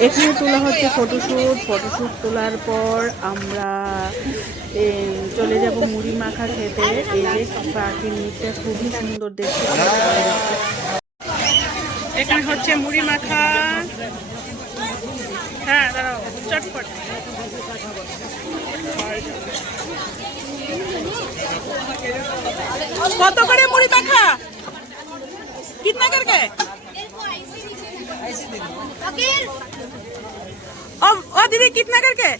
এখানে তোলা হচ্ছে ফটোশ্যুট ফটোশ্যুট তোলার পর আমরা এ, চলে যাব মুড়ি মাখা খেতে। এই যে পাখির নিচটা খুবই সুন্দর দেখতে। হচ্ছে মুড়ি মাখা। হ্যাঁ চটপট। কত করে মুড়ি মাখা? কিতনা করকে? দিদি কিতনা করকে?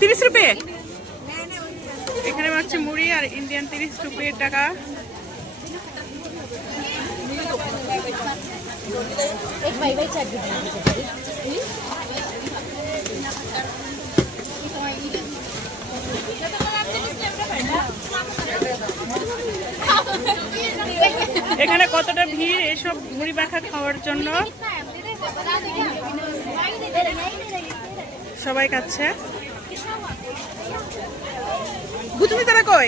তিরিশ রুপে? এখানে হচ্ছে মুড়ি আর ইন্ডিয়ান তিরিশ রুপির টাকা। एक बाई बाई चाट दीजिए এখানে কতটা ভিড় এসব মুড়ি মাখা খাওয়ার জন্য সবাই খাচ্ছে বুঝলি তারা কই